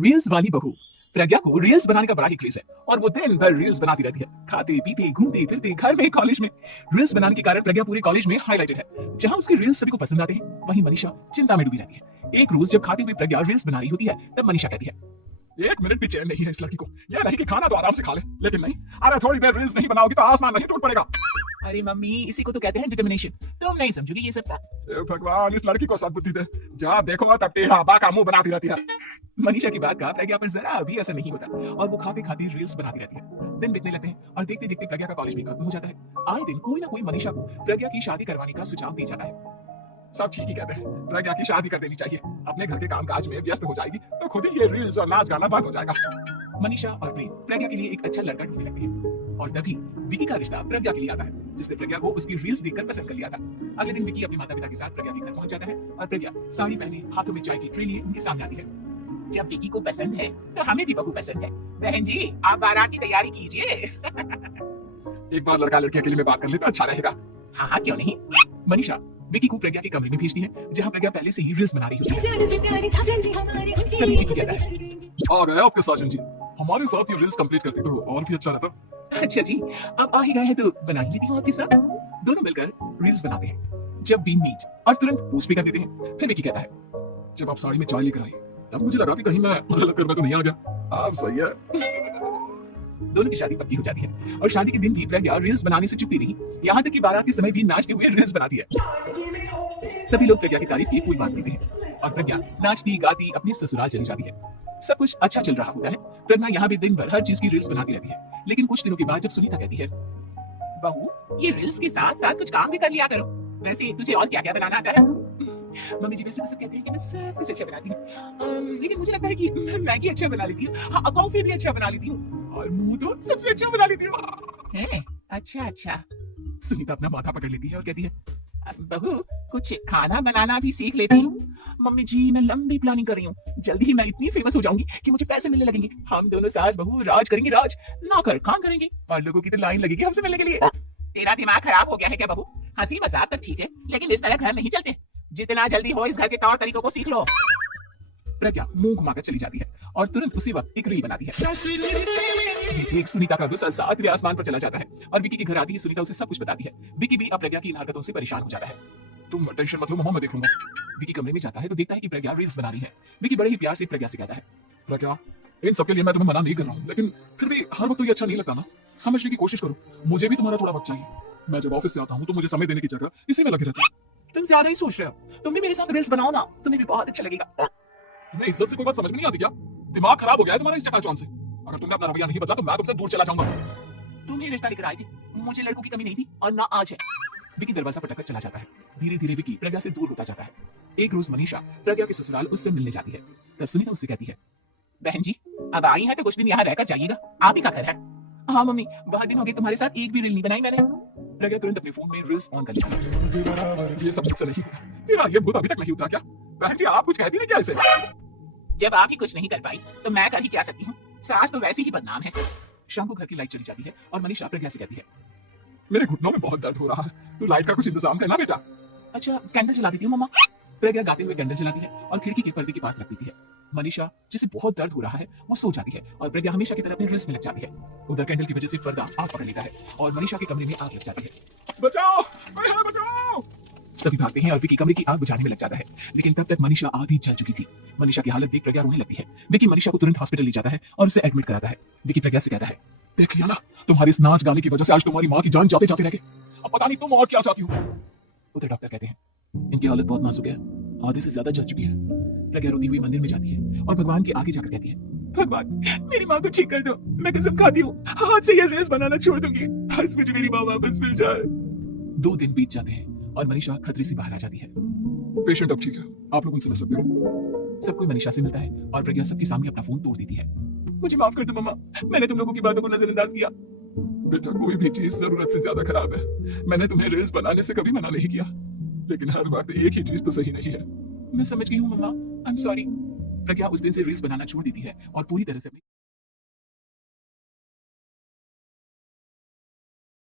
Reels वाली बहू प्रज्ञा को रील्स बनाने का बड़ा ही क्रेज है और वो दिन भर रील्स बनाती रहती है, खाते पीते घूमते फिरते घर में कॉलेज में। रील्स बनाने के कारण प्रज्ञा पूरे कॉलेज में हाईलाइटेड है। जहां उसके रील्स सभी को पसंद आते हैं, वहीं मनीषा चिंता में डूबी रहती है। एक रोज जब खाते हुए प्रज्ञा रील्स बना रही होती है, तब मनीषा कहती है, एक मिनट भी चैन नहीं है इस लड़की को। यह नहीं कि खाना तो आराम से खा ले, लेकिन नहीं, अरे थोड़ी देर रील्स नहीं बनाओगी तो आसमान नहीं टूट पड़ेगा। अरे मम्मी, इसी को तो कहते हैं डिटर्मिनेशन। तुम नहीं समझोगी ये सब। भगवान, इस लड़की को सद्बुद्धि दे। जहाँ देखो तब टेढ़ा बाका मुंह बनाती रहती है। मनीषा की बात का प्रज्ञा पर जरा भी असर नहीं होता और वो खाते खाते रील्स बनाती रहती है। दिन बीतने लगते हैं और देखते देखते प्रज्ञा का कॉलेज भी खत्म हो जाता है। आए दिन कोई ना कोई मनीषा को प्रज्ञा की शादी करवाने का सुझाव दिया जाता है। सब ठीक ही कहते हैं, प्रज्ञा की शादी कर देनी चाहिए। अपने घर के कामकाज में व्यस्त हो जाएगी तो खुद ही ये रील्स और नाच गाना बंद हो जाएगा। मनीषा और प्रेम प्रज्ञा के लिए एक अच्छा लड़का ढूंढने लगते हैं और तभी विकी का रिश्ता प्रज्ञा के लिए आता है, जिसने प्रज्ञा को उसकी रील्स देखकर पसंद कर लिया था। अगले दिन विकी अपने माता पिता के साथ प्रज्ञा के घर पहुंच जाता है और प्रज्ञा साड़ी पहने हाथों में चाय की ट्रे लिए उनके सामने आती है। जब विकी को पसंद है तो हमें भी बहू पसंद है। बहन जी, आप बारात की तैयारी कीजिए। एक बार लड़का लड़की के लिए बात कर ले तो अच्छा रहेगा। हाँ, क्यों नहीं। मनीषा विकी को प्रज्ञा के कमरे में भेजती है, जहाँ प्रज्ञा पहले से ही रील्स बना रही होती है। तभी विकी कहता है, आ गए आपके साजन जी, हमारे साथ ये रील्स कंप्लीट करती तो और भी अच्छा रहता। अच्छा जी, अब आ ही गए हैं तो बना ही लेती हूँ आपके साथ। दोनों मिलकर रील्स बनाते हैं। जब बीन मीट और तुरंत पोस्ट भी कर देते हैं। फिर विकी कहता है, जब आप साड़ी में चाय लेकर आई तब मुझे लगा कि कहीं मैं गलत करने तो नहीं आ गया। आप सही है। दोनों की शादी पक्की हो जाती है और शादी के दिन भी प्रज्ञा रील्स बनाने से चुकती नहीं। यहाँ तक कि बारात के समय भी नाचते हुए रील्स बनाती है। सभी लोग प्रज्ञा की तारीफ की कोई बात देते हैं और प्रज्ञा नाचती गाती अपने ससुराल चली जाती है। सब कुछ अच्छा चल रहा होता है। प्रज्ञा यहाँ भी दिन भर हर चीज की रील्स बनाती रहती है। लेकिन कुछ दिनों के बाद जब सुनीता कहती है, बहू, ये रील्स के साथ साथ कुछ काम भी कर लिया करो। वैसे तुझे और क्या क्या बनाना आता है। मम्मी जी, वैसे तो सब कहते हैं कि मैं सब कुछ अच्छा बनाती हूँ, लेकिन मुझे लगता है कि मैं मैगी अच्छा बना लेती हूँ, हाँ, कॉफी भी अच्छा बना लेती हूँ और मुंह तो सबसे अच्छा बना लेती हूँ। अच्छा। सुनीता अपना माथा पकड़ लेती है और कहती है, बहू, कुछ खाना बनाना भी सीख लेती हूँ। मम्मी जी, मैं लंबी प्लानिंग कर रही हूँ। जल्दी ही मैं इतनी फेमस हो जाऊंगी कि मुझे पैसे मिलने लगेंगे। हम दोनों सास बहू राज करेंगे, राज नौकर काम करेंगे और लोगों की तो लाइन लगेगी हमसे मिलने के लिए। तेरा दिमाग खराब हो गया है क्या बहू? हंसी मजाक तक ठीक है, लेकिन इस तरह घर नहीं चलते। जितना जल्दी हो इस घर के तौर तरीकों को सीख लो। प्रज्ञा मुंह घुमाकर चली जाती है और तुरंत उसी वक्त एक रील बनाती है। एक सुनीता का गुस्सा 7वें आसमान पर चला जाता है और विकी के घर आती ही सुनीता उसे सब कुछ बताती है। विकी भी अब प्रज्ञा की इन हरकतों से परेशान हो जाता है। तुम टेंशन मत लो मम्मा, मैं देख लूंगा। विकी कमरे में जाता है तो देखता है कि प्रज्ञा रील्स बना रही है। विकी बड़े ही प्यार से प्रज्ञा से कहता है, प्रज्ञा, इन सबके लिए मैं तुम्हें मना नहीं कर रहा हूँ, लेकिन फिर भी हर वक्त तो ये अच्छा नहीं लगता ना। समझने की कोशिश करो, मुझे भी तुम्हारा थोड़ा वक्त चाहिए। मैं जब ऑफिस से आता हूँ तो मुझे समय देने की जगह इसी में लगे रहता है। तुम ज्यादा ही सोच रहे हो। तुम भी मेरे साथ रील्स बनाओ ना, तुम्हें भी बहुत अच्छा लगेगा। तुम्हें इज्जत से कोई बात समझ में नहीं आती क्या? दिमाग खराब हो गया है तुम्हारा इस चकाचौंध से। अगर तुमने अपना रवैया नहीं बदला तो मैं तुमसे दूर चला जाऊंगा। तुम ही रिश्ता लेकर आई थी, मुझे लड़कों की कमी नहीं थी और ना आज है। विकी दरवाजा पटककर चला जाता है। धीरे धीरे विकी प्रज्ञा से दूर होता जाता है। एक रोज मनीषा प्रज्ञा के ससुराल उससे मिलने जाती है। तब सुनीता उससे कहती है, बहन जी, अब आई है तो कुछ दिन यहाँ रहकर जाइएगा। आप ही का घर है। हाँ मम्मी, बहुत दिन हो गए तुम्हारे साथ एक भी रील नहीं बनाई मैंने। प्रज्ञा तुरंत अपने फोन में रील्स ऑन कर लेती है। ये सब मुझसे नहीं होगा, मेरा ये भूत अभी तक नहीं उतरा क्या? बहन जी, आप कुछ कहती नहीं क्या इसे? जब आप ही कुछ नहीं कर पाई तो मैं कर ही क्या सकती हूँ। सास तो वैसे ही बदनाम है। शाम को घर की लाइट चली जाती है और मनीषा प्रज्ञा से कहती है, मेरे घुटनों में बहुत दर्द हो रहा है, तो लाइट का कुछ इंतजाम करना बेटा। अच्छा, कैंडल जला देती हूँ मम्मा। प्रज्ञा गाते हुए कैंडल जलाती है और खिड़की के पर्दे के पास रख देती है। मनीषा, जिसे बहुत दर्द हो रहा है, वो सो जाती है और प्रज्ञा हमेशा की तरह अपने ड्रेस में लग जाती है। उधर कैंडल की वजह से पर्दा आग पकड़ लेता है और मनीषा के कमरे में आग लग जाती है। बचाओ, बचाओ! सभी भागते हैं और विकी कमरे की आग बुझाने में लग जाता है, लेकिन तब तक मनीषा आधी जल चुकी थी। मनीषा की हालत देख प्रज्ञा रोने लगती है। विकी मनीषा को तुरंत हॉस्पिटल ले जाता है और उसे एडमिट कराता है। विकी प्रज्ञा से कहता है, देख लिया ना, तुम्हारे इस नाच गाने की वजह से आज तुम्हारी माँ की जान जाते जाते रह गई। अब पता नहीं तुम और क्या चाहती हो। उधर डॉक्टर कहते हैं, इनकी हालत बहुत नाजुक है, आधे से ज्यादा जल चुकी है। प्रज्ञा रोती हुई मंदिर में जाती है और भगवान के आगे जाकर कहती है, भगवान, मेरी माँ को ठीक कर दो। मैं कसम खाती हूँ हाथ से ये रील्स बनाना छोड़ दूंगी, बस मुझे मेरी माँ वापस मिल जाए। 2 दिन बीत जाते हैं और मनीषा खतरे से बाहर आ जाती है। पेशेंट अब ठीक है, आप लोग उनसे मिल सकते हो। सब कोई मनीषा से मिलता है और प्रज्ञा सबके सामने अपना फोन तोड़ देती है। मुझे माफ कर दो मम्मा, मैंने तुम लोगों की बातों को नजरअंदाज किया। बेटा, कोई भी चीज जरूरत से ज्यादा खराब है। मैंने तुम्हें रील्स बनाने से कभी मना नहीं किया, लेकिन हर वक्त एक ही चीज तो सही नहीं है। मैं समझ गई हूँ मम्मा, आई एम सॉरी। प्रज्ञा उस दिन से रील्स बनाना छोड़ देती है और पूरी तरह से